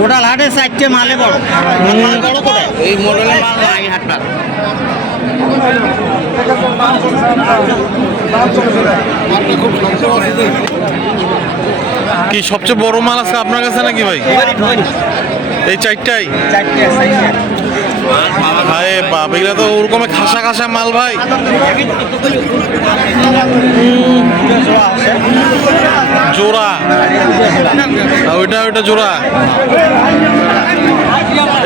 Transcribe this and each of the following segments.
গোটাল হাটে চারটে মালে বড় এই মডেলের মাল নাই হাটটা কি সবচেয়ে বড় মাল আছে আপনার কাছে নাকি ভাই? এই চারটাই? চারটে। চারটে বাপ এগুলা তো ওরকমে খাসা খাসা মাল ভাই। জোড়া। ওইটা ওইটা জোড়া।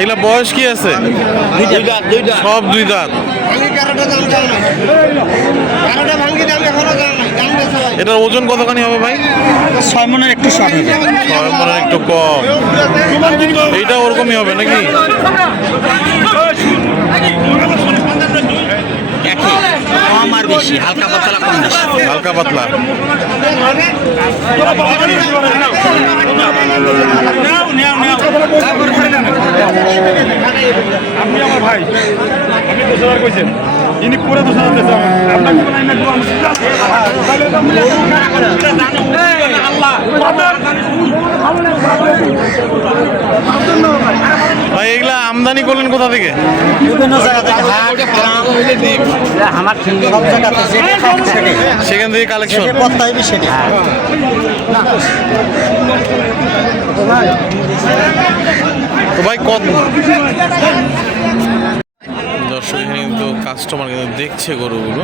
এগুলা বয়স কি আছে? সব দুই দাঁত। এটার ওজন কতখানি হবে ভাই? ছয় মনের একটু শর্ট হবে। ছয় মনের একটু কম। এইটা ওরকমই হবে নাকি? একই কম আর বেশি হালকা পাতলা কম বেশি। হালকা পাতলা। আপনি আমার ভাই আপনি দশ হাজার কইছেন। ইনি পুরো আপনাকে ভাই এগুলা আমদানি করলেন কোথা থেকে? বিভিন্ন জায়গা থেকে। আমার সেখান থেকে কালেকশন তো ভাই কত? কাস্টমার কিন্তু দেখছে গরুগুলো।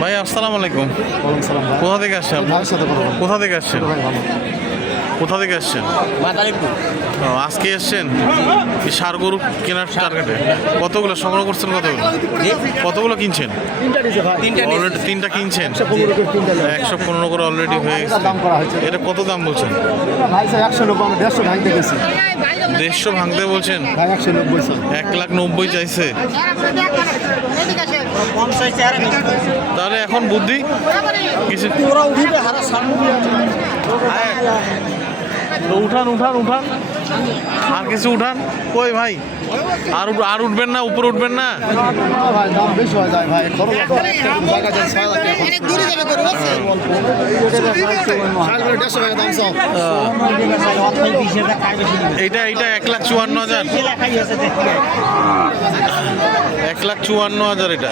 ভাই আসসালামু আলাইকুম। কোথা থেকে আসছেন? কোথা থেকে আসছেন? কোথা থেকে আসছেন? ও, আজকে এসছেন? এই সার গরু কেনার টার্গেটে কতগুলো? সংগ্রহ করছেন কতগুলো? কতগুলো কিনছেন? অলরেডি তিনটা কিনছেন? একশো পনেরো করে অলরেডি হয়ে গেছে। এটা কত দাম বলছেন? একশো দেড়শো ভাঙতে গেছি। দেড়শো ভাঙতে বলছেন? এক লাখ নব্বই চাইছে। তাহলে এখন বুদ্ধি? কিছু উঠান উঠান উঠান আর কিছু উঠান? কই ভাই? আর আর উঠবেন না উপরে উঠবেন না? ভাই হয়ে ভাই এইটা এইটা এক লাখ চুয়ান্ন হাজার। এক লাখ চুয়ান্ন হাজার এটা।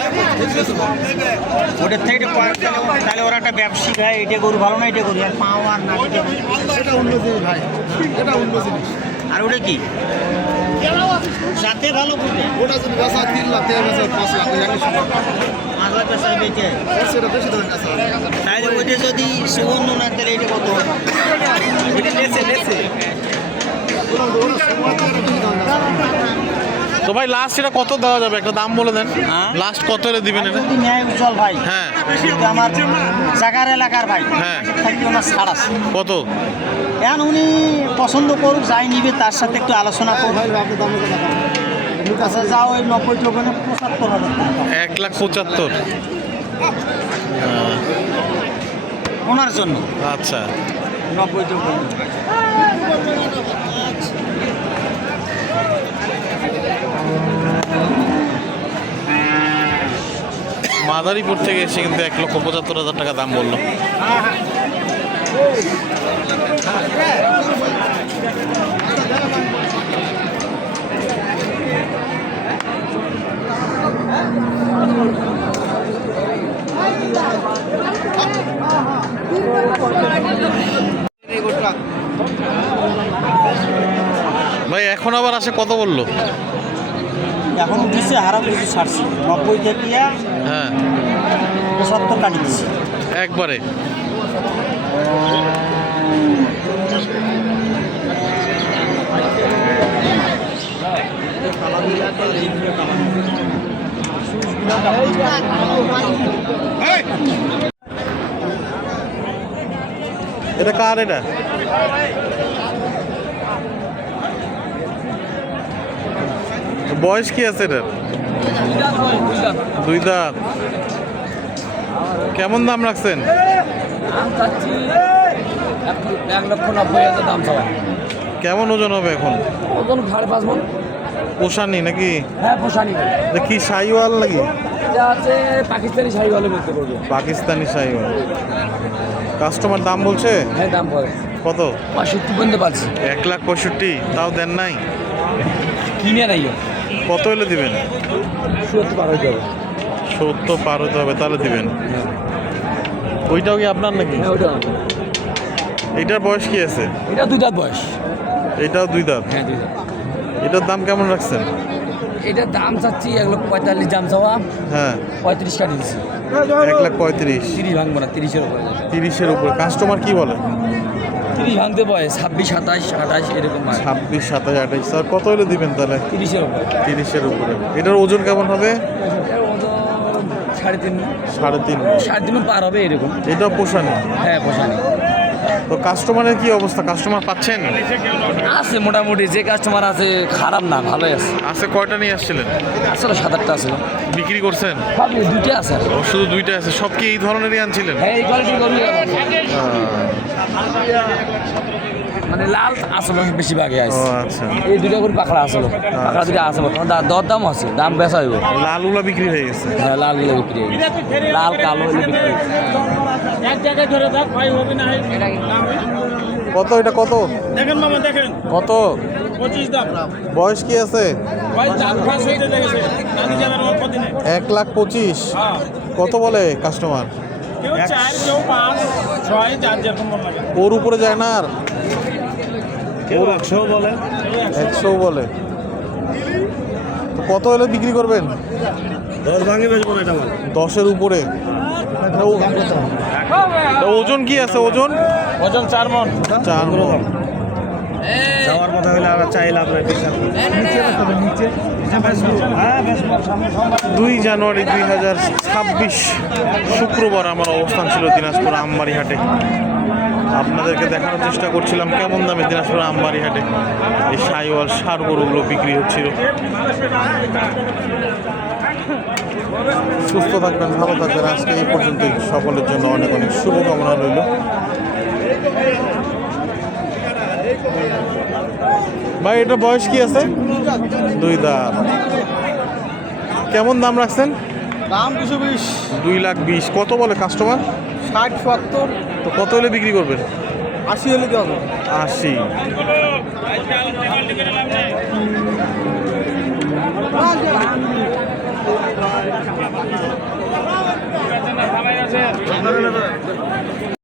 ওটার থেকে এটা তাহলে ওরা একটা ব্যবসায়িক হয় এটা গরু ভালো না এটা গরু আর পাও আর না এটা। এটা অন্য জিনিস ভাই। এটা অন্য জিনিস। আর ওটা কি? সাথে ভালো ওটা যদি বেচা তিন লাখ বেচা পাঁচ লাখ পাঁচ লাখ পেশা বেঁচে। সেটা বেশি ধরে তাহলে ওইটা যদি সুবর্ণ না তাহলে এটা কত হবে? ওইটা লেসে লেসে। তো ভাই লাস্ট এটা কত দেওয়া যাবে? একটা দাম বলে দেন। হ্যাঁ? লাস্ট কত হলে দিবেন এটা? উজ্জ্বল ভাই। হ্যাঁ। আমার জাগার এলাকার ভাই। হ্যাঁ। ছাড় আছে। কত? এখন উনি পছন্দ করুক যাই নিবে তার সাথে একটু আলোচনা করুক। আচ্ছা যাও ওই নব্বই টোকনে পঁচাত্তর এক লাখ পঁচাত্তর। ওনার জন্য। আচ্ছা। নব্বই টোকনে মাদারীপুর থেকে এসে কিন্তু এক লক্ষ পঁচাত্তর হাজার টাকা দাম বলল। ভাই, এখন আবার আসে কত বলল? এখন উঠেছে হারা কিছু ছাড়ছি। নব্বই থেকে হ্যাঁ। সত্তর কাটি দিচ্ছি একবারে। এটা কার এটা? বয়স কি আছে এটার? দুই দাঁত। কেমন দাম রাখছেন? কেমন ওজন হবে এখন? ওজন সাড়ে পাঁচ মন। পোষানি নাকি? হ্যাঁ পোষানি। কি সাইওয়াল নাকি? এটা আছে পাকিস্তানি সাইওয়াল কাস্টমার দাম বলছে? হ্যাঁ দাম কত? পঁয়ষট্টি পর্যন্ত পাচ্ছি। এক লাখ পঁয়ষট্টি তাও দেন নাই? কিনে নাই কত হলে দিবেন? সুরত পার হইতে হবে। সত্তর পার হতে হবে তাহলে দিবেন। ওইটাও কি আপনার নাকি? হ্যাঁ। এটার বয়স কি আছে? এটা দুই দাঁত বয়স। এটাও দুই দাঁত? হ্যাঁ দুই দাঁত। এটার দাম কেমন রাখছেন? এটার দাম চাচ্ছি এক লক্ষ পঁয়তাল্লিশ দাম চাওয়া। হ্যাঁ। পঁয়ত্রিশ কাটি দিচ্ছি এক লাখ পঁয়ত্রিশ। তিরিশ ভাঙবো না তিরিশের উপরে। তিরিশের উপরে। কাস্টমার কি বলে? তিরিশ ভাঙতে পারে ছাব্বিশ সাতাশ আঠাশ এরকম ছাব্বিশ সাতাশ আঠাশ স্যার কত হলে দিবেন তাহলে? তিরিশের উপরে। তিরিশের উপরে। এটার ওজন কেমন হবে? সাড়ে তিন সাড়ে তিন সাড়ে তিন পার হবে এরকম। এটা পোষানি হ্যাঁ পোষানি তো কাস্টমারের কি অবস্থা? কাস্টমার পাচ্ছেন? আছে মোটামুটি যে কাস্টমার আছে খারাপ না ভালোই আছে। আছে কয়টা নিয়ে আসছিলেন? আসলে সাত আটটা আছে। বিক্রি করছেন? দুইটা আছে ও শুধু দুইটা আছে। সব কি এই ধরনেরই আনছিলেন? হ্যাঁ এই কোয়ালিটির মানে লাল আসলে বেশিরভাগই ও আছে আচ্ছা। এই দুটো করে পাখড়া আসলে পাখড়া আছে বর্তমানে দর দাম আছে দাম বেচা হইব। বিক্রি হয়ে গেছে। হ্যাঁ লালগুলো বিক্রি হয়ে গেছে। লাল কালো হইলে বিক্রি হয়ে গেছে। কত এটা কত? দেখেন মামা দেখেন। কত? পঁচিশ দাম। বয়স কি আছে? ভাই এক লাখ পঁচিশ। কত বলে কাস্টমার ওর উপরে যায় না আর? কেউ একশো বলে। একশো বলে। তো কত হলে বিক্রি করবেন? দশ ভাঙে বেচবো এটা দশের উপরে। তা ও- ওজন কি আছে? ওজন? ওজন চার মন। চার মণ। যাওয়ার কথা হলে আমরা চাইলাম না বিশাল হ্যাঁ দুই জানুয়ারি দুই হাজার ছাব্বিশ শুক্রবার আমার অবস্থান ছিল দিনাজপুর আমবাড়ি হাটে আপনাদেরকে দেখানোর চেষ্টা করছিলাম কেমন দামে দিনাজপুর আমবাড়ি হাটে এই সাইওয়াল সার গরুগুলো বিক্রি হচ্ছিল। সুস্থ থাকবেন ভালো থাকবেন। আজকে এই পর্যন্তই। সকলের জন্য অনেক অনেক শুভকামনা রইল। ভাই এটা বয়স কি আছে? দুই দাঁত। কেমন দাম রাখছেন? দাম দুশো বিশ। দুই লাখ বিশ। কত বলে কাস্টমার ষাট সত্তর। তো কত হলে বিক্রি করবেন? আশি হলে দেওয়া আশি।